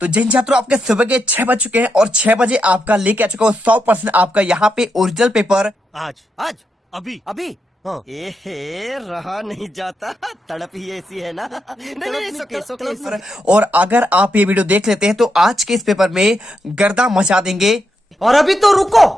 तो जिन छात्रों आपके सुबह के 6 बज चुके हैं और 6 बजे आपका लेके आ चुका हूँ 100% आपका यहाँ पे ओरिजिनल पेपर आज आज अभी अभी हाँ। एहे रहा नहीं जाता, तड़प ही ऐसी है ना। नहीं पेपर। और अगर आप ये वीडियो देख लेते हैं तो आज के इस पेपर में गर्दा मचा देंगे। और अभी तो रुको,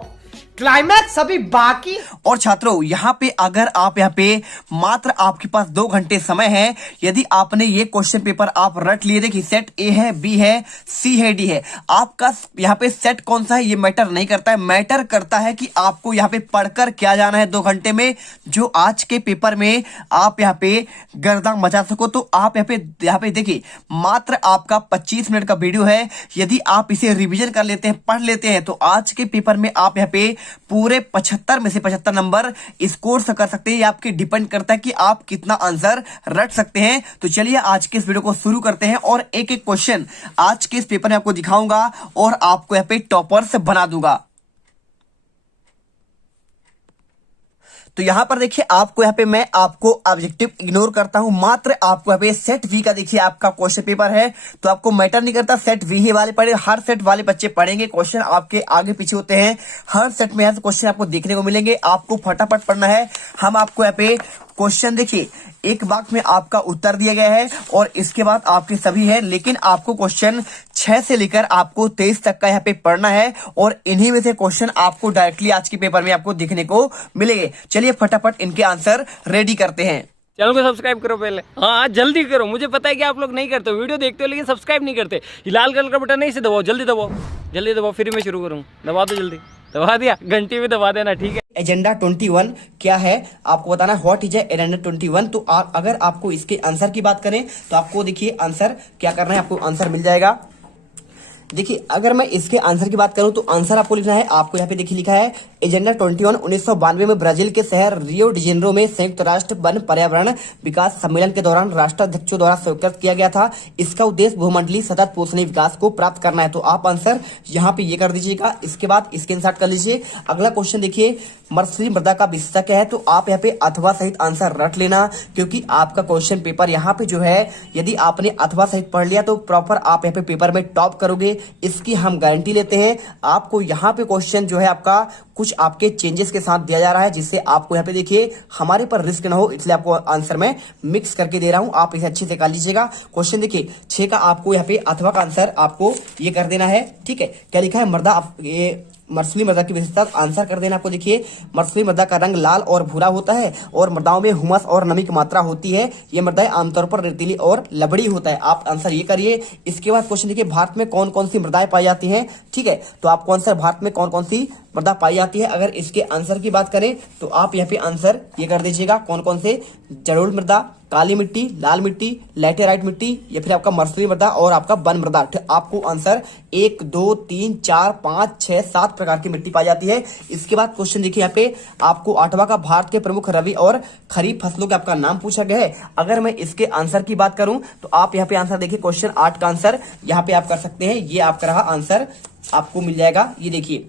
क्लाइमैक्स अभी बाकी। और छात्रों यहाँ पे अगर आप यहाँ पे मात्र आपके पास 2 घंटे समय है, यदि आपने ये क्वेश्चन पेपर आप रट लिए, देखिए सेट ए है, बी है, सी है, डी है, आपका यहाँ पे सेट कौन सा है ये मैटर नहीं करता है। मैटर करता है कि आपको यहाँ पे पढ़कर क्या जाना है 2 घंटे में, जो आज के पेपर में आप यहाँ पे गर्दा मचा सको। तो आप यहाँ पे देखिए मात्र आपका 25 मिनट का वीडियो है, यदि आप इसे रिविजन कर लेते हैं, पढ़ लेते हैं, तो आज के पेपर में आप यहाँ पे पूरे 75 में से 75 नंबर स्कोर कर सकते हैं। ये आपके डिपेंड करता है कि आप कितना आंसर रट सकते हैं। तो चलिए आज के इस वीडियो को शुरू करते हैं और एक एक क्वेश्चन आज के इस पेपर में आपको दिखाऊंगा और आपको यहाँ पे टॉपर्स बना दूंगा। तो यहां पर देखिए आपको यहाँ पे मैं आपको ऑब्जेक्टिव इग्नोर करता हूं, मात्र आपको यहाँ पे सेट वी का देखिए आपका क्वेश्चन पेपर है, तो आपको मैटर नहीं करता सेट वी ही वाले पढ़े, हर सेट वाले बच्चे पढ़ेंगे। क्वेश्चन आपके आगे पीछे होते हैं, हर सेट में यहाँ से क्वेश्चन आपको देखने को मिलेंगे, आपको फटाफट पढ़ना है। हम आपको यहाँ पे क्वेश्चन देखिए एक बॉक्स में आपका उत्तर दिया गया है और इसके बाद आपके सभी है, लेकिन आपको क्वेश्चन 6 से लेकर आपको 23 तक का यहाँ पे पढ़ना है और इन्हीं में से क्वेश्चन आपको डायरेक्टली आज के पेपर में आपको दिखने को मिलेंगे। चलिए फटाफट इनके आंसर रेडी करते हैं। चैनल को सब्सक्राइब करो पहले, हाँ जल्दी करो। मुझे पता है कि आप लोग नहीं करते हो, वीडियो देखते हो लेकिन सब्सक्राइब नहीं करते। ये लाल कलर का बटन नहीं, इसे दबाओ, जल्दी दबाओ, जल्दी दबाओ, फिर मैं शुरू करूँ। दबा दो जल्दी, दबा दिया, घंटी में दबा देना, ठीक है। एजेंडा 21 क्या है आपको बताना, व्हाट इज एजेंडा 21। तो अगर आपको इसके आंसर की बात करें तो आपको देखिए आंसर क्या करना है, आपको आंसर मिल जाएगा। देखिए अगर मैं इसके आंसर की बात करूं तो आंसर आपको लिखना है, आपको यहाँ पे देखिए लिखा है एजेंडा 21 1992 में ब्राजील के शहर रियो डी जेनेरो में संयुक्त राष्ट्र वन पर्यावरण विकास सम्मेलन के दौरान राष्ट्राध्यक्षों द्वारा स्वीकृत किया गया था। इसका उद्देश्य भूमंडलीय सतत पोषणीय विकास को प्राप्त करना है। तो आप आंसर यहाँ पे ये कर दीजिएगा, इसके बाद स्क्रीनशॉट कर लीजिए। अगला क्वेश्चन देखिए मर्सरी मृदा का विशेषता क्या है, तो आप यहाँ पे अथवा सहित आंसर रट लेना, क्योंकि आपका क्वेश्चन पेपर यहाँ पे जो है यदि आपने अथवा सहित पढ़ लिया तो प्रॉपर आप यहाँ पे पेपर में टॉप करोगे, इसकी हम गारंटी लेते हैं। आपको यहाँ पे क्वेश्चन जो है आपका कुछ आपके चेंजेस के साथ दिया जा रहा है, जिससे आपको यहाँ पे देखिए हमारे पर रिस्क ना हो, इसलिए आपको आंसर में मिक्स करके दे रहा हूं, आप इसे अच्छे से कर लीजिएगा। क्वेश्चन देखिए 6 का आपको यहाँ पे अथवा का आंसर आपको ये कर देना है, ठीक है। क्या लिखा है मृदा, ये मर्सली मृदा की विशेषता आंसर कर देना। आपको देखिए मर्सली मृदा का रंग लाल और भूरा होता है और मृदाओं में हुमस और नमी की मात्रा होती है। ये मृदाएं आमतौर पर रेतीली और लबड़ी होता है। आप आंसर ये करिए। इसके बाद क्वेश्चन देखिए भारत में कौन कौन सी मृदाएं पाई जाती हैं, ठीक है। तो आपको आंसर भारत में कौन कौन सी मृदा पाई जाती है, अगर इसके आंसर की बात करें तो आप यहाँ पे आंसर ये कर दीजिएगा, कौन कौन से, जलोढ़ मृदा, काली मिट्टी, लाल मिट्टी, लैटेराइट मिट्टी, या फिर आपका मर्सरी मृदा और आपका वन मृदा। आपको आंसर 1 2 3 4 5 6 7 प्रकार की मिट्टी पाई जाती है। इसके बाद क्वेश्चन देखिए यहाँ पे आपको 8वां का भारत के प्रमुख रबी और खरीफ फसलों के आपका नाम पूछा गया है। अगर मैं इसके आंसर की बात करूं तो आप यहाँ पे आंसर देखिए क्वेश्चन 8 का आंसर यहाँ पे आप कर सकते हैं। ये आपका रहा आंसर, आपको मिल जाएगा। ये देखिए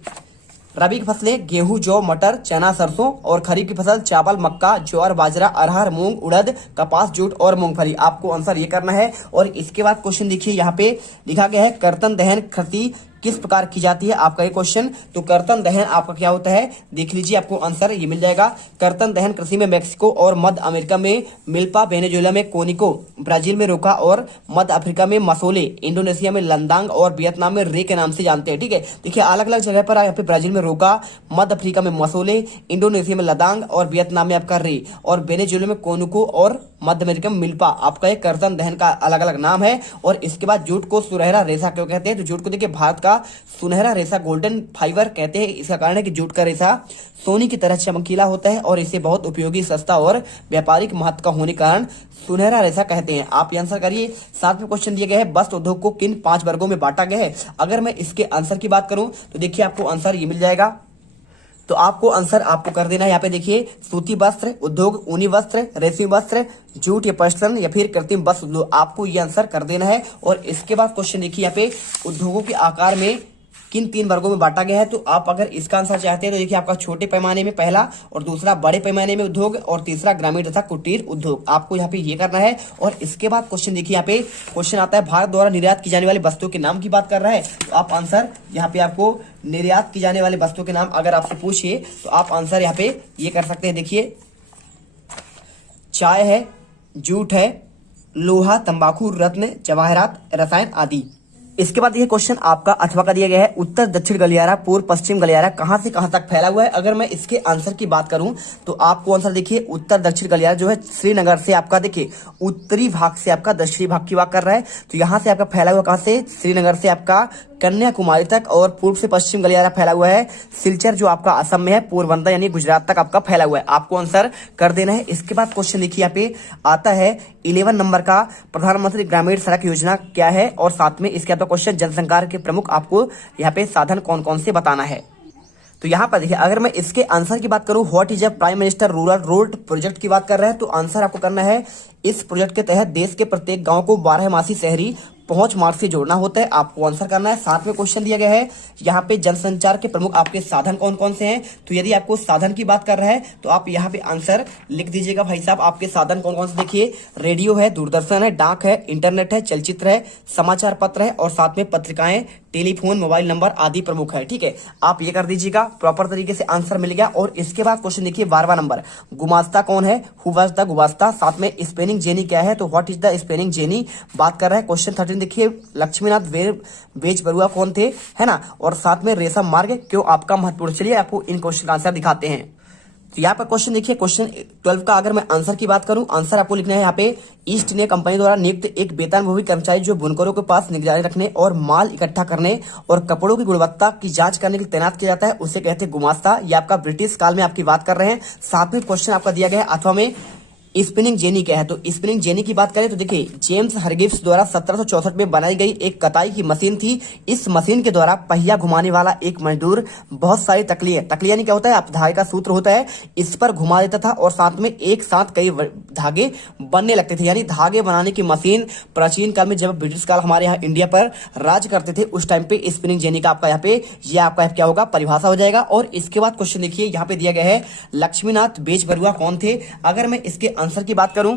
रबी की फसलें गेहूं, जौ, मटर, चना, सरसों, और खरीफ की फसल चावल, मक्का, ज्वार, बाजरा, अरहर, मूंग, उड़द, कपास, जूट और मूंगफली। आपको आंसर ये करना है। और इसके बाद क्वेश्चन देखिए यहाँ पे लिखा गया है कर्तन दहन खेती किस प्रकार की जाती है, आपका ये क्वेश्चन। तो कर्तन दहन आपका क्या होता है देख लीजिए, आपको आंसर ये मिल जाएगा। कर्तन दहन कृषि में मेक्सिको और मध्य अमेरिका में मिल्पा, वेनेजुएला में कोनिको, ब्राजील में रोका और मध्य अफ्रीका में मसोले, इंडोनेशिया में लंदांग और वियतनाम में रे के नाम से जानते हैं, ठीक है। देखिए अलग अलग जगह पर यहाँ पे ब्राजील में रोका, मध्य अफ्रीका में मसोले, इंडोनेशिया में लदांग और वियतनाम में आपका रे, और वेनेजुएला में कोनिको और मध्य अमेरिका में मिल्पा। आपका एक कर्तन दहन का अलग अलग नाम है। और इसके बाद जूट को सुनहरा रेशा क्यों कहते हैं, तो जूट को देखिए भारत का सुनहरा रेशा गोल्डन फाइबर कहते हैं। इसका कारण है कि जूट का रेशा सोने की तरह चमकीला होता है और इसे बहुत उपयोगी, सस्ता और व्यापारिक महत्व का होने के कारण सुनहरा रेशा कहते हैं। आप आंसर करिए। 7वें क्वेश्चन दिया गया है वस्त्र उद्योग को किन 5 वर्गों में बांटा गया है। अगर मैं इसके आंसर की बात करूं तो देखिए आपको आंसर ये मिल जाएगा। तो आपको आंसर आपको कर देना है यहाँ पे देखिए सूती वस्त्र उद्योग, ऊनी वस्त्र, रेशमी वस्त्र, जूट या पशुधन, या फिर कृत्रिम वस्त्र उद्योग। आपको ये आंसर कर देना है। और इसके बाद क्वेश्चन देखिए यहाँ पे उद्योगों के आकार में किन 3 वर्गों में बांटा गया है। तो आप अगर इसका आंसर चाहते हैं तो देखिए आपका छोटे पैमाने में पहला, और दूसरा बड़े पैमाने में उद्योग, और तीसरा ग्रामीण तथा कुटीर उद्योग। आपको यहाँ पे ये करना है। और इसके बाद क्वेश्चन देखिए, यहाँ पे क्वेश्चन आता है भारत द्वारा निर्यात की जाने वाली वस्तुओं के नाम की बात कर रहा है। तो आप आंसर यहाँ पे आपको निर्यात की जाने वाली वस्तुओं के नाम अगर आपसे पूछिए तो आप आंसर यहाँ पे ये कर सकते हैं। देखिए चाय है, जूट है, लोहा, तंबाकू, रत्न, जवाहरात, रसायन आदि। इसके बाद ये क्वेश्चन आपका अथवा का दिया गया है, उत्तर दक्षिण गलियारा, पूर्व पश्चिम गलियारा कहां से कहां तक फैला हुआ है। अगर मैं इसके आंसर की बात करूं तो आपको आंसर देखिए, उत्तर दक्षिण गलियारा जो है श्रीनगर से आपका देखिए उत्तरी भाग से आपका दक्षिणी भाग की बात कर रहा है। तो यहां से आपका फैला हुआ कहां से, श्रीनगर से आपका कन्याकुमारी तक, और पूर्व से पश्चिम गलियारा फैला हुआ है सिलचर जो आपका असम में है, पोरबंदर यानी गुजरात तक आपका फैला हुआ है। आपको आंसर कर देना है। इसके बाद क्वेश्चन देखिए यहाँ पे आता है 11 नंबर का, प्रधानमंत्री ग्रामीण सड़क योजना क्या है, और साथ में इसके बाद क्वेश्चन जनसंचार के प्रमुख आपको यहाँ पे साधन कौन कौन से बताना है। तो यहाँ पर देखिए अगर मैं इसके आंसर की बात करूं, what is a prime minister rural road project की बात कर रहे हैं। तो आंसर आपको करना है, इस प्रोजेक्ट के तहत देश के प्रत्येक गांव को 12मासी शहरी पहुंच मार्ग से जोड़ना होता है। आपको आंसर करना है। साथ में क्वेश्चन दिया गया है यहाँ पे जनसंचार के प्रमुख आपके साधन कौन कौन से हैं। तो यदि आपको साधन की बात कर रहा है तो आप यहाँ पे आंसर लिख दीजिएगा भाई साहब, आपके साधन कौन कौन से। देखिए रेडियो है, दूरदर्शन है, डाक है, इंटरनेट है, चलचित्र है, समाचार पत्र है, और साथ में पत्रिकाएं, टेलीफोन, मोबाइल नंबर आदि प्रमुख है। ठीक है, आप ये कर दीजिएगा, प्रॉपर तरीके से आंसर मिल गया। और इसके बाद क्वेश्चन देखिए 12वां नंबर, गुमास्ता कौन है, हु वाज द गुमास्ता। साथ में स्पेनिंग जेनी क्या है, तो what is the spelling Jenny बात कर रहा है। क्वेश्चन 13 देखिए, लक्ष्मीनाथ बेजबरुआ कौन थे, है ना। और साथ में रेशम मार्ग क्यों आपका महत्वपूर्ण। चलिए आपको इन क्वेश्चन का आंसर दिखाते हैं। तो यहाँ पर क्वेश्चन देखिए, क्वेश्चन 12 का अगर मैं आंसर की बात करूं, आंसर आपको लिखना है यहाँ पे, ईस्ट इंडिया कंपनी द्वारा नियुक्त एक वेतनभोगी कर्मचारी जो बुनकरों के पास निगरानी रखने और माल इकट्ठा करने और कपड़ों की गुणवत्ता की जांच करने के लिए तैनात किया जाता है, उसे कहते हैं गुमास्ता। ये आपका ब्रिटिश काल में आपकी बात कर रहे हैं। साथ में क्वेश्चन आपका दिया गया है अथवा में स्पिनिंग जेनी क्या है। तो स्पिनिंग जेनी की बात करें तो देखिए जेम्स हरगिव्स द्वारा 1764 में बनाई गई एक कताई की मशीन थी। इस मशीन के द्वारा पहिया घुमाने वाला एक मजदूर बहुत सारी तकलियां यानी क्या होता है, आप धागे का सूत्र होता है, इस पर घुमा देता था और साथ में एक साथ कई धागे बनने लगते थे। यानी धागे बनाने की मशीन प्राचीन काल में जब ब्रिटिश काल हमारे यहाँ इंडिया पर राज करते थे उस टाइम पे स्पिनिंग जेनी का आपका यहाँ पे ये आपका क्या होगा, परिभाषा हो जाएगा। और इसके बाद क्वेश्चन देखिए यहाँ पे दिया गया है, लक्ष्मीनाथ बेजबरुआ कौन थे। अगर मैं इसके आंसर की बात करूं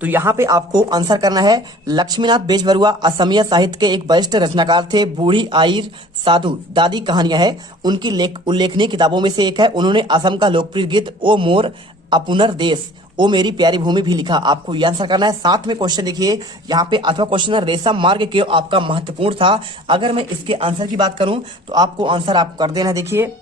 तो यहाँ पे आपको आंसर करना है, लक्ष्मीनाथ बेजबरुआ असमिया साहित्य के एक वरिष्ठ रचनाकार थे। बूढ़ी आयर साधु दादी कहानियां है उनकी उल्लेखनीय किताबों में से एक है। उन्होंने असम का लोकप्रिय गीत ओ मोर अपुनर देश ओ मेरी प्यारी भूमि भी लिखा। आपको ये आंसर करना है। साथ में क्वेश्चन देखिए यहाँ पे अथवा क्वेश्चन है, रेशम मार्ग क्यों आपका महत्वपूर्ण था। अगर मैं इसके आंसर की बात करूं तो आपको आंसर आपको कर देना है। देखिए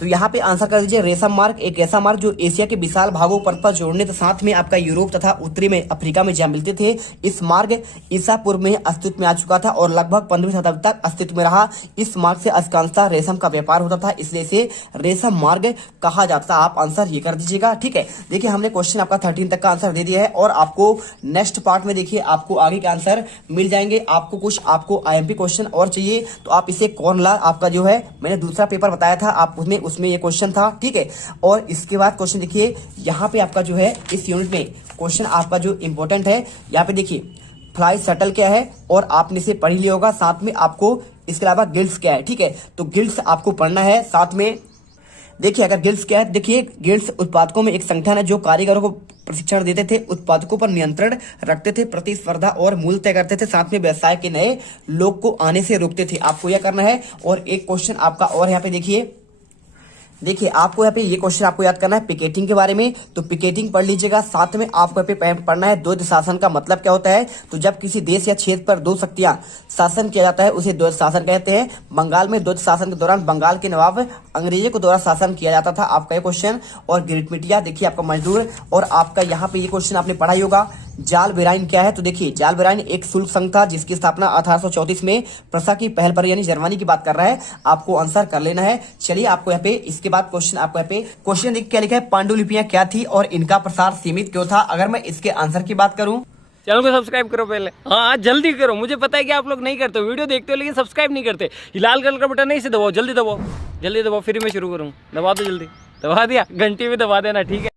तो यहाँ पे आंसर कर दीजिए, रेशम मार्ग एक ऐसा मार्ग जो एशिया के विशाल भागों पर जोड़ने के साथ में आपका यूरोप तथा उत्तरी में अफ्रीका में जहाँ मिलते थे। इस मार्ग ईसा पूर्व में अस्तित्व में आ चुका था और लगभग 15वीं शताब्दी तक अस्तित्व में रहा। इस मार्ग से अधिकांशतः रेशम का व्यापार होता था, इसलिए इसे रेशम मार्ग कहा जाता था। आप आंसर ये कर दीजिएगा। ठीक है, देखिए हमने क्वेश्चन आपका 13 तक का आंसर दे दिया है और आपको नेक्स्ट पार्ट में देखिए आपको आगे के आंसर मिल जाएंगे। आपको कुछ आपको IMP क्वेश्चन और चाहिए तो आप इसे कौन ला आपका जो है मैंने दूसरा पेपर बताया था आप उसमें ये क्वेश्चन था। ठीक है, और इसके बाद क्वेश्चन देखिए यहाँ पे आपका जो है इस यूनिट में क्वेश्चन आपका जो इंपॉर्टेंट है, यहाँ पे देखिए फ्लाई शटल क्या है और आपने इसे पढ़ लिया होगा। साथ में आपको इसके अलावा गिल्ड्स क्या है। ठीक है, तो गिल्ड्स आपको पढ़ना है। साथ में देखिए अगर गिल्ड्स क्या है, देखिए गिल्ड्स उत्पादकों में एक संगठन है जो कारीगरों को प्रशिक्षण देते थे, उत्पादकों पर नियंत्रण रखते थे, प्रतिस्पर्धा और मूल्य तय करते थे, साथ में व्यवसाय के नए लोग को आने से रोकते थे। आपको यह करना है। और एक क्वेश्चन आपका और यहाँ पे देखिए आपको यहाँ पे ये क्वेश्चन आपको याद करना है पिकेटिंग के बारे में, तो पिकेटिंग पढ़ लीजिएगा। साथ में आपको यहाँ पे पढ़ना है द्वैध शासन का मतलब क्या होता है। तो जब किसी देश या क्षेत्र पर दो शक्तियां शासन किया जाता है उसे द्वैध शासन कहते हैं। बंगाल में द्वैध शासन के दौरान बंगाल के नवाब अंग्रेजों के द्वारा शासन किया जाता था। आपका ये क्वेश्चन। और गिरमिटिया देखिए आपका मजदूर। और आपका यहाँ पे ये क्वेश्चन आपने पढ़ा ही होगा, जाल बेराइन क्या है। तो देखिए जाल बेराइन एक शुल्क संघ था जिसकी स्थापना 1834 में प्रशा की पहल पर यानी जर्मनी की बात कर रहा है। आपको आंसर कर लेना है। चलिए आपको यहाँ पे इसके बाद क्वेश्चन आपको यहाँ पे क्वेश्चन देख क्या लिखा है, पांडुलिपियां क्या थी और इनका प्रसार सीमित क्यों था। अगर मैं इसके आंसर की बात करूं, चैनल को सब्सक्राइब करो पहले, हाँ जल्दी करो। मुझे पता है कि आप लोग नहीं करते, वीडियो देखते हो लेकिन सब्सक्राइब नहीं करते। ये लाल कलर का बटन नहीं से दबाओ, जल्दी दबाओ, जल्दी दबाओ, फिर मैं शुरू करूँ। दबा दो जल्दी, दबा दिया, घंटी भी दबा देना। ठीक है,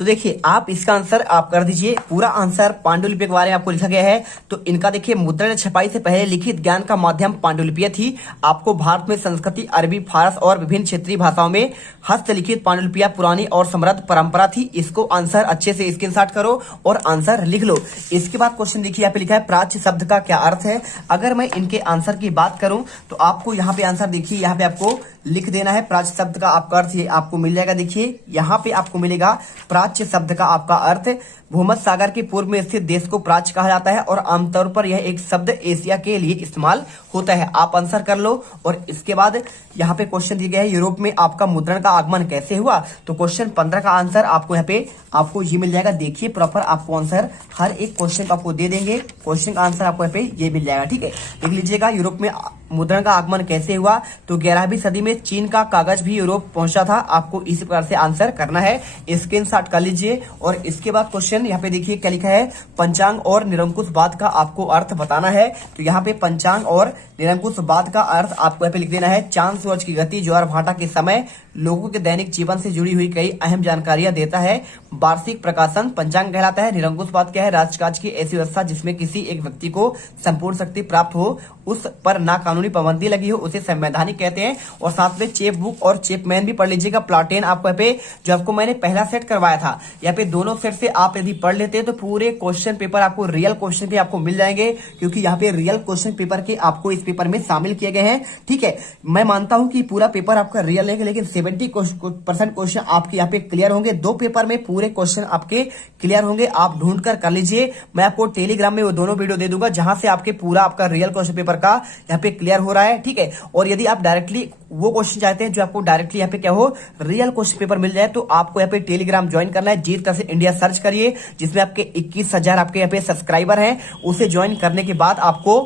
तो देखिए आप इसका आंसर आप कर दीजिए। पूरा आंसर पांडुलिपि के बारे में आपको लिखा गया है। तो इनका देखिए मुद्रण छपाई से पहले लिखित ज्ञान का माध्यम पांडुलिपियां थी। आपको भारत में संस्कृति, अरबी, फारस और विभिन्न क्षेत्रीय भाषाओं में हस्तलिखित पांडुलिपियां पुरानी और समृद्ध परंपरा थी। इसको आंसर अच्छे से स्क्रीनशॉट करो और आंसर लिख लो। इसके बाद क्वेश्चन देखिए यहाँ पे लिखा है प्राच्य शब्द का क्या अर्थ है। अगर मैं इनके आंसर की बात करूं तो आपको यहाँ पे आंसर देखिए, यहाँ पे आपको लिख देना है प्राच्य शब्द का आपका अर्थ ये आपको मिल जाएगा। देखिए यहाँ पे आपको मिलेगा प्राच्य शब्द का आपका अर्थ भूमध्य सागर के पूर्व में स्थित देश को प्राच्य कहा जाता है और आमतौर पर यह एक शब्द एशिया के लिए इस्तेमाल होता है। आप आंसर कर लो। और इसके बाद यहाँ पे क्वेश्चन दिया गया है यूरोप में आपका मुद्रण का आगमन कैसे हुआ। तो क्वेश्चन 15 का आंसर आपको यहाँ पे आपको ये मिल जाएगा। देखिए प्रॉपर आपको आंसर हर एक क्वेश्चन का आपको दे देंगे। क्वेश्चन का आंसर आपको यहाँ पे ये मिल जाएगा। ठीक है, देख लीजिएगा यूरोप में मुद्रण का आगमन कैसे हुआ। तो 11वीं सदी में चीन का कागज भी यूरोप पहुंचा था। आपको इसी प्रकार से आंसर करना है, स्क्रीनशॉट कर लीजिए। और इसके बाद क्वेश्चन यहाँ पे देखिए क्या लिखा है, पंचांग और निरंकुशवाद का आपको अर्थ बताना है। तो यहाँ पे पंचांग और निरंकुशवाद का अर्थ आपको यहाँ पे लिख देना है चांद सूरज की गति, ज्वार भाटा के समय, लोगों के दैनिक जीवन से जुड़ी हुई कई अहम जानकारियां देता है। वार्षिक प्रकाशन पंचांग कहलाता है। निरंकुशवाद क्या है, राजकाज की ऐसी व्यवस्था जिसमें किसी एक व्यक्ति को संपूर्ण शक्ति प्राप्त हो, उस पर ना कानूनी पाबंदी लगी हो, उसे संवैधानिक कहते हैं। और साथ में चेप बुक और चेपमैन भी पढ़ लीजिएगा। प्लाटेन आपको यहाँ पे जो आपको मैंने पहला सेट करवाया था, यहाँ पे दोनों सेट से आप यदि पढ़ लेते हैं तो पूरे क्वेश्चन पेपर आपको रियल क्वेश्चन पे आपको मिल जाएंगे, क्योंकि यहाँ पे रियल क्वेश्चन पेपर के आपको इस पेपर में शामिल किए गए हैं। ठीक है, मैं मानता हूं कि पूरा पेपर आपका रियल है, लेकिन 70% क्वेश्चन आपके यहाँ पे क्लियर होंगे। 2 पेपर में पूरे क्वेश्चन आपके क्लियर होंगे। आप ढूंढ कर लीजिए। मैं आपको टेलीग्राम में वो दोनों वीडियो दे दूंगा जहां से आपके पूरा आपका रियल क्वेश्चन पेपर का यहाँ पे क्लियर हो रहा है। ठीक है, और यदि आप डायरेक्टली वो क्वेश्चन चाहते हैं जो आपको डायरेक्टली यहाँ पे क्या हो रियल क्वेश्चन पेपर मिल जाए, तो आपको यहाँ पे टेलीग्राम ज्वाइन करना है। जीत कैसे इंडिया सर्च करिए, जिसमें आपके 21,000 आपके यहाँ पे सब्सक्राइबर हैं। उसे ज्वाइन करने के बाद आपको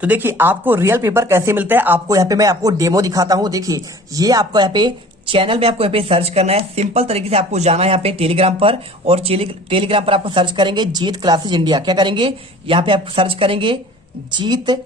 तो देखिए आपको रियल पेपर कैसे मिलता है, आपको यहाँ पे मैं आपको डेमो दिखाता हूँ। देखिए ये आपको यहाँ पे चैनल में आपको यहाँ पे सर्च करना है। सिंपल तरीके से आपको जाना है यहाँ पे टेलीग्राम पर, और टेलीग्राम पर आपको सर्च करेंगे जीत क्लासेस इंडिया। क्या करेंगे, यहाँ पे आप सर्च करेंगे जीत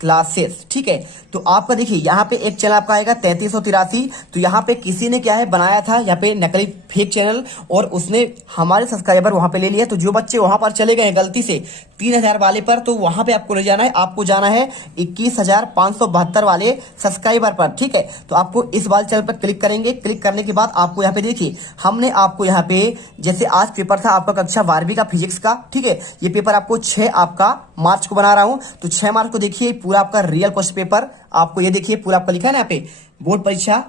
क्लासेस। ठीक है, तो आपका देखिए यहाँ पे एक चैनल आपका आएगा 3383। तो यहाँ पे किसी ने क्या है बनाया था यहाँ पे नकली फेक चैनल, और उसने हमारे सब्सक्राइबर वहां पे ले लिया। तो जो बच्चे वहां पर चले गए गलती से 3000 वाले पर, तो वहां पे आपको नहीं जाना है, आपको जाना है 21,572 वाले सब्सक्राइबर पर। ठीक है, तो आपको इस वाले चैनल पर क्लिक करेंगे। क्लिक करने के बाद आपको यहाँ पे देखिए हमने आपको यहाँ पे जैसे आज पेपर था आपका कक्षा 12वीं का फिजिक्स का। ठीक है, ये पेपर आपको 6 आपका मार्च को बना रहा हूं। तो 6 मार्च को देखिए पूरा आपका रियल क्वेश्चन पेपर आपको ये देखिए पूरा आपका लिखा है ना यहाँ पे बोर्ड परीक्षा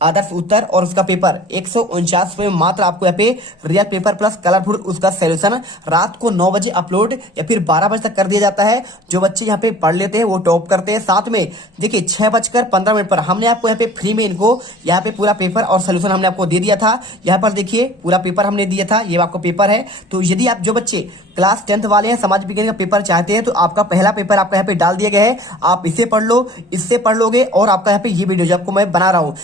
आदर्श उत्तर और उसका पेपर 149 में मात्र आपको यहाँ पे रियल पेपर प्लस कलरफुल उसका सॉल्यूशन रात को 9 बजे अपलोड या फिर 12 बजे तक कर दिया जाता है। जो बच्चे यहाँ पे पढ़ लेते हैं वो टॉप करते हैं। साथ में देखिए 6:15 पर हमने आपको यहाँ पे फ्री में इनको यहाँ पे पूरा पेपर और सोल्यूशन हमने आपको दे दिया था। यहाँ पर देखिए पूरा पेपर हमने दिया था, ये आपका पेपर है। तो यदि आप जो बच्चे क्लास 10th वाले हैं समाज विज्ञान का पेपर चाहते हैं तो आपका पहला पेपर आपका यहाँ पे डाल दिया गया है। आप इसे पढ़ लो, इससे पढ़ लोगे और आपका यहाँ पे ये वीडियो जो आपको मैं बना रहा हूँ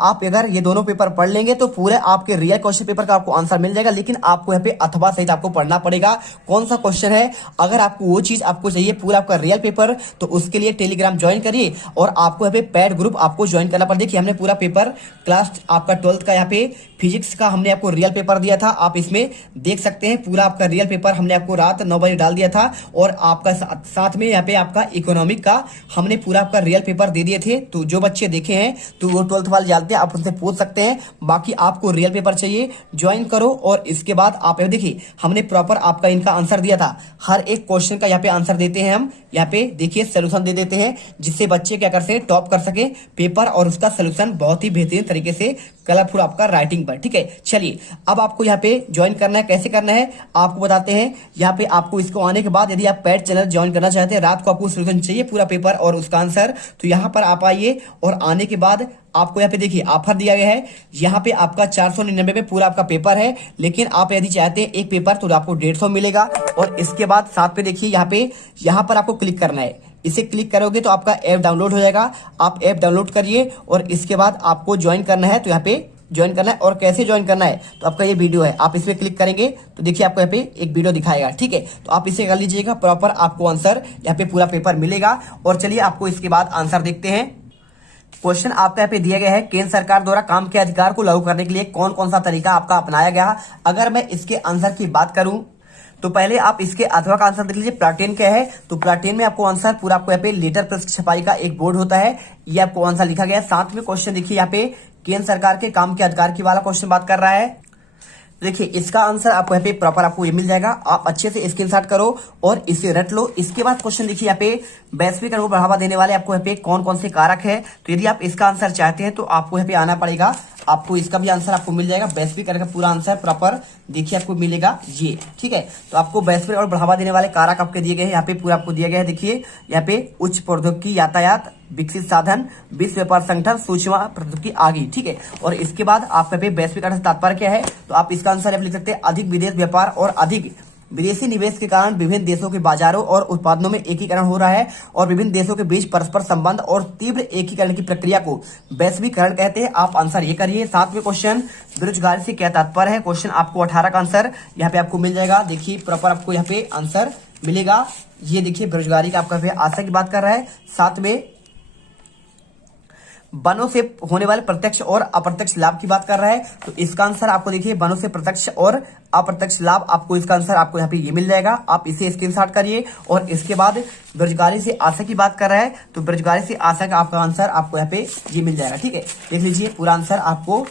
अगर ये दोनों पेपर पढ़ लेंगे तो पूरे आपके रियल क्वेश्चन पेपर का आपको आंसर मिल जाएगा। लेकिन आपको यहाँ पे अथवा सहित आपको पढ़ना पड़ेगा कौन सा क्वेश्चन है। अगर आपको वो चीज आपको चाहिए पूरा आपका रियल पेपर, तो उसके लिए टेलीग्राम ज्वाइन करिए और आपको यहाँ पे पैड ग्रुप आपको ज्वाइन करना पड़ेगा। देखिए हमने पूरा पेपर क्लास आपका 12th का यहाँ पे फिजिक्स का हमने आपको रियल पेपर दिया था। आप इसमें देख सकते हैं पूरा आपका रियल पेपर हमने आपको रात 9 बजे डाल दिया था। और आपका साथ में यहाँ पे आपका इकोनॉमिक का हमने पूरा आपका रियल पेपर दे दिए थे। तो जो बच्चे देखे हैं तो वो 12th वाले जानते हैं, आप उनसे पूछ सकते हैं। बाकी आपको रियल पेपर चाहिए ज्वाइन करो। और इसके बाद आप देखिए हमने प्रॉपर आपका इनका आंसर दिया था। हर एक क्वेश्चन का यहाँ पे आंसर देते हैं हम, यहाँ पे देखिए सोल्यूशन दे देते हैं जिससे बच्चे क्या कर सके टॉप कर सके पेपर और उसका सोल्यूशन बहुत ही बेहतरीन तरीके से कलरफुल आपका राइटिंग पर। ठीक है, चलिए अब आपको यहाँ पे ज्वाइन करना है। कैसे करना है आपको बताते हैं। यहाँ पे आपको इसको आने के बाद यदि आप पैड चैनल ज्वाइन करना चाहते हैं, रात को आपको सोल्यूशन चाहिए पूरा पेपर और उसका आंसर, तो यहाँ पर आप आइए। और आने के बाद आपको यहाँ पे देखिए ऑफर दिया गया है। यहाँ पे आपका 499 पे पूरा आपका पेपर है। लेकिन आप यदि चाहते हैं एक पेपर तो आपको 150 मिलेगा। और इसके बाद साथ पे देखिए यहाँ पर आपको क्लिक करना है। इसे क्लिक करोगे तो आपका ऐप डाउनलोड हो जाएगा। आप ऐप डाउनलोड करिए और इसके बाद आपको ज्वाइन करना है। तो यहाँ पे ज्वाइन करना है और कैसे ज्वाइन करना है तो आपका ये वीडियो है, आप इसमें क्लिक करेंगे तो देखिए आपको यहाँ पे एक वीडियो दिखाएगा। ठीक है, तो आप इसे कर लीजिएगा प्रॉपर, आपको आंसर यहाँ पे पूरा पेपर मिलेगा। और चलिए आपको इसके बाद आंसर देखते हैं। क्वेश्चन आपका यहाँ पे दिया गया है, केंद्र सरकार द्वारा काम के अधिकार को लागू करने के लिए कौन कौन सा तरीका आपका अपनाया गया। अगर मैं इसके आंसर की बात करूं तो पहले आप इसके अथवा का आंसर देख लीजिए। प्लाटेन क्या है, तो प्लाटेन में आपको आंसर पूरा आपको यहाँ पे लेटर प्रेस छपाई का एक बोर्ड होता है, ये आपको आंसर लिखा गया है। साथ में क्वेश्चन देखिए यहाँ पे केंद्र सरकार के काम के अधिकार की वाला क्वेश्चन बात कर रहा है। देखिए इसका आंसर आपको यहाँ पे प्रॉपर आपको ये मिल जाएगा, आप अच्छे से स्क्रीनशॉट करो और इसे रट लो। इसके बाद क्वेश्चन देखिए यहाँ पे वैश्वीकरण को बढ़ावा देने वाले आपको यहाँ पे कौन कौन से कारक है। तो यदि आप इसका आंसर चाहते हैं तो आपको यहाँ पे आना पड़ेगा, आपको इसका भी आंसर आपको मिल जाएगा। वैश्वीकरण का पूरा आंसर प्रॉपर देखिए आपको मिलेगा ये, ठीक है। तो आपको वैश्वीकरण और बढ़ावा देने वाले कारक आपके दिए गए हैं, यहाँ पे पूरा आपको दिया गया है। देखिए यहाँ पे उच्च प्रौद्योगिकी, यातायात, विकसित साधन, विश्व व्यापार संगठन, सूक्ष्म प्रौद्योगिकी आदि, ठीक है। और इसके बाद आपके पे वैश्वीकरण से तात्पर्य क्या है, तो आप इसका आंसर आप लिख सकते हैं अधिक विदेश व्यापार और अधिक विदेशी निवेश के कारण विभिन्न देशों के बाजारों और उत्पादनों में एकीकरण हो रहा है और विभिन्न देशों के बीच परस्पर संबंध और तीव्र एकीकरण की प्रक्रिया को वैश्वीकरण कहते हैं। आप आंसर ये करिए। साथ में क्वेश्चन बेरोजगारी से क्या तात्पर्य है, क्वेश्चन आपको 18 का आंसर यहाँ पे आपको मिल जाएगा। देखिए प्रॉपर आपको यहाँ पे आंसर मिलेगा। ये देखिए बेरोजगारी का आपका आशा की बात कर रहा है। साथ में वनों से होने वाले प्रत्यक्ष और अप्रत्यक्ष लाभ की बात कर रहा है, तो इसका आंसर आपको देखिए वनों से प्रत्यक्ष और अप्रत्यक्ष लाभ, आपको इसका आंसर आपको यहाँ पे ये मिल जाएगा। आप इसे स्क्रीनशॉट करिए। और इसके बाद बेरोजगारी से आशा की बात कर रहा है, तो बेरोजगारी से आशा का आपका आंसर आपको यहाँ पे ये मिल जाएगा, ठीक है। देख लीजिए पूरा आंसर आपको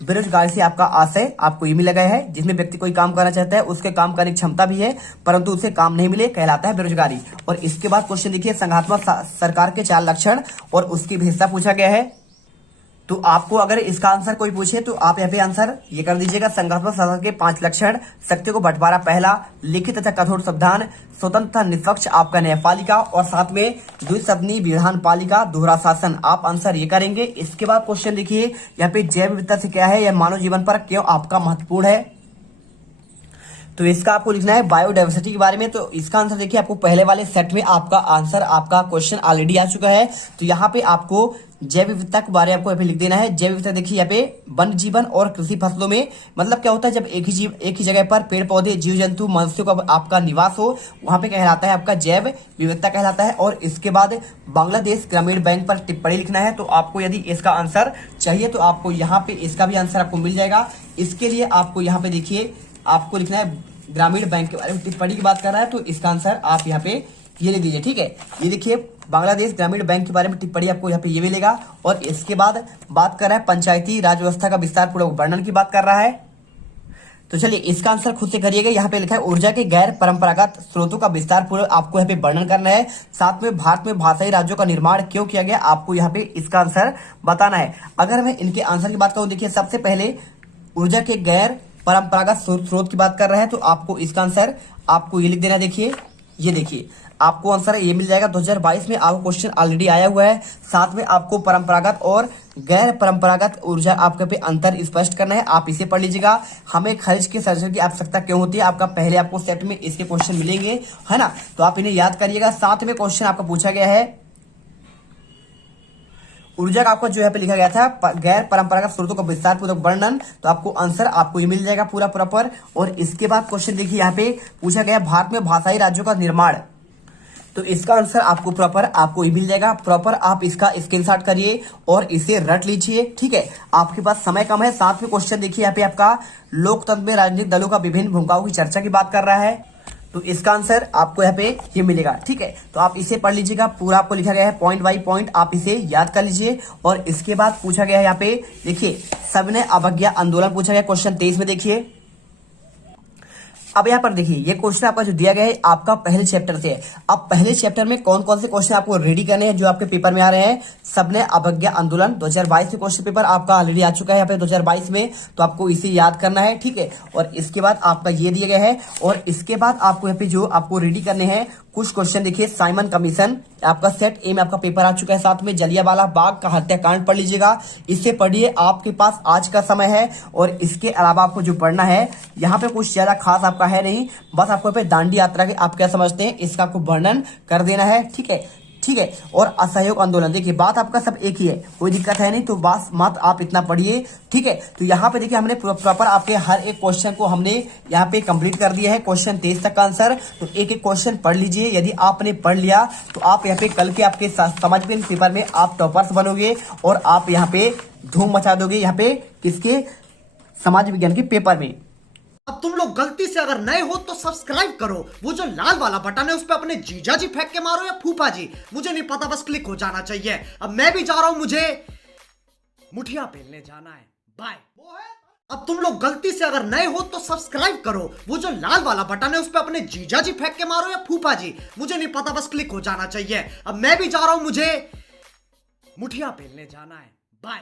बेरोजगारी से आपका आशय आपको ये मिल गया है, जिसमें व्यक्ति कोई काम करना चाहता है, उसके काम करने की क्षमता भी है परंतु उसे काम नहीं मिले, कहलाता है बेरोजगारी। और इसके बाद क्वेश्चन देखिए संघात्मक सरकार के 4 लक्षण और उसकी विशेषता पूछा गया है। तो आपको अगर इसका आंसर कोई पूछे तो आप यहाँ पे आंसर ये कर दीजिएगा, संघात्मक सरकार के 5 लक्षण, शक्ति को बंटवारा पहला, लिखित तथा कठोर संविधान, स्वतंत्र तथा निष्पक्ष आपका न्यायपालिका और साथ में द्विसदनीय विधान पालिका, दोहरा शासन। आप आंसर ये करेंगे। इसके बाद क्वेश्चन देखिए यहाँ पे जैव विविधता से क्या है, यह मानव जीवन पर क्यों आपका महत्वपूर्ण है, तो इसका आपको लिखना है बायोडाइवर्सिटी के बारे में। तो इसका आंसर देखिए आपको पहले वाले सेट में आपका आंसर आपका क्वेश्चन ऑलरेडी आ चुका है। तो यहाँ पे आपको जैव विविधता के बारे में आपको लिख देना है। जैव विविधता देखिए यहाँ पे वन जीवन और कृषि फसलों में मतलब क्या होता है, जब एक ही जगह पर पेड़ पौधे जीव जंतु मनुष्यों का आपका निवास हो, वहां पे कहलाता है आपका जैव विविधता कहलाता है। और इसके बाद बांग्लादेश ग्रामीण बैंक पर टिप्पणी लिखना है। तो आपको यदि इसका आंसर चाहिए तो आपको यहाँ पे इसका भी आंसर आपको मिल जाएगा। इसके लिए आपको यहाँ पे देखिए आपको लिखना है ग्रामीण बैंक के बारे में टिप्पणी की बात कर रहा है, तो इसका आंसर आप यहाँ पे ये ले दीजिए, ठीक है। ये देखिए बांग्लादेश ग्रामीण बैंक के बारे में टिप्पणी आपको यहाँ पे ये मिलेगा। और इसके बाद बात कर रहा है पंचायती राज व्यवस्था का विस्तार पूर्वक वर्णन की बात कर रहा है। तो चलिए इसका आंसर खुद से करिएगा। यहाँ पे लिखा है ऊर्जा के गैर परंपरागत स्रोतों का विस्तार पूर्वक आपको यहाँ पे वर्णन करना है। साथ में भारत में भाषाई राज्यों का निर्माण क्यों किया गया, आपको यहाँ पे इसका आंसर बताना है। अगर मैं इनके आंसर की बात करूं, देखिए सबसे पहले ऊर्जा के गैर परंपरागत स्रोत की बात कर रहे हैं, तो आपको इसका आंसर आपको ये लिख देना। देखिए ये देखिए आपको आंसर ये मिल जाएगा। 2022 में आपको क्वेश्चन ऑलरेडी आया हुआ है। साथ में आपको परंपरागत और गैर परंपरागत ऊर्जा आपके पे अंतर स्पष्ट करना है, आप इसे पढ़ लीजिएगा। हमें खनिज के सर्जन की आवश्यकता क्यों होती है, आपका पहले आपको सेट में इसके क्वेश्चन मिलेंगे, है ना, तो आप इन्हें याद करिएगा। साथ में क्वेश्चन आपका पूछा गया है ऊर्जा का आपको जो यहाँ पे लिखा गया था गैर परंपरागत स्रोतों का विस्तार पूर्वक वर्णन, तो आपको आंसर आपको ये मिल जाएगा पूरा प्रॉपर। और इसके बाद क्वेश्चन देखिए यहाँ पे पूछा गया भारत में भाषाई राज्यों का निर्माण, तो इसका आंसर आपको प्रॉपर आपको ये मिल जाएगा। प्रॉपर आप इसका स्क्रीनशॉट करिए और इसे रट लीजिए, ठीक है। आपके पास समय कम है। साथ में क्वेश्चन देखिए यहाँ पे आपका लोकतंत्र में राजनीतिक दलों का विभिन्न भूमिकाओं की चर्चा की बात कर रहा है, तो इसका आंसर आपको यहाँ पे ये मिलेगा, ठीक है। तो आप इसे पढ़ लीजिएगा, पूरा आपको लिखा गया है पॉइंट बाय पॉइंट, आप इसे याद कर लीजिए। और इसके बाद पूछा गया है यहाँ पे देखिए सविनय अवज्ञा आंदोलन पूछा गया क्वेश्चन 23 में। देखिए अब यहाँ पर देखिए ये क्वेश्चन आपका जो दिया गया है आपका पहले चैप्टर से है। अब पहले चैप्टर में कौन कौन से क्वेश्चन आपको रेडी करने हैं जो आपके पेपर में आ रहे हैं। सविनय अवज्ञा आंदोलन 2022 के क्वेश्चन पेपर आपका ऑलरेडी आ चुका है यहाँ पे 2022 में, तो आपको इसे याद करना है, ठीक है। और इसके बाद आपका ये दिया गया है। और इसके बाद आपको यहाँ पे जो आपको रेडी करने हैं कुछ क्वेश्चन देखिए साइमन कमीशन आपका सेट ए में आपका पेपर आ चुका है। साथ में जलियांवाला बाग का हत्याकांड पढ़ लीजिएगा, इससे पढ़िए, आपके पास आज का समय है। और इसके अलावा आपको जो पढ़ना है यहाँ पे कुछ ज्यादा खास आपका है नहीं, बस आपको पे दांडी यात्रा के आप क्या समझते हैं इसका आपको वर्णन कर देना है, ठीक है। ठीक है। और असहयोग आंदोलन, देखिए बात आपका सब एक ही है, कोई दिक्कत है नहीं, तो बस मत आप इतना पढ़िए, ठीक है। तो यहाँ पे देखिए हमने प्रॉपर आपके हर एक क्वेश्चन को हमने यहाँ पे कंप्लीट कर दिया है, क्वेश्चन 23 तक का आंसर। तो एक एक क्वेश्चन पढ़ लीजिए, यदि आपने पढ़ लिया तो आप यहाँ पे कल के आपके समाज विज्ञान पेपर में आप टॉपर्स बनोगे और आप यहाँ पे धूम मचा दोगे, यहाँ पे किसके, समाज विज्ञान के पेपर में। अब तुम लोग गलती से अगर नए हो तो सब्सक्राइब करो, वो जो लाल वाला बटन है उस पर अपने जीजा जी फेंक के मारो या फूफा जी, मुझे नहीं पता, बस क्लिक हो जाना चाहिए। अब मैं भी जा रहा हूं, मुझे मुठिया पेलने जाना है, बाय। अब तुम लोग गलती से अगर नए हो तो सब्सक्राइब करो, वो जो लाल वाला बटन है उस पर अपने जीजा जी फेंक के मारो या फूफा जी, मुझे नहीं पता, बस क्लिक हो जाना चाहिए। अब मैं भी जा रहा हूं, मुझे मुठिया पेलने जाना है, बाय।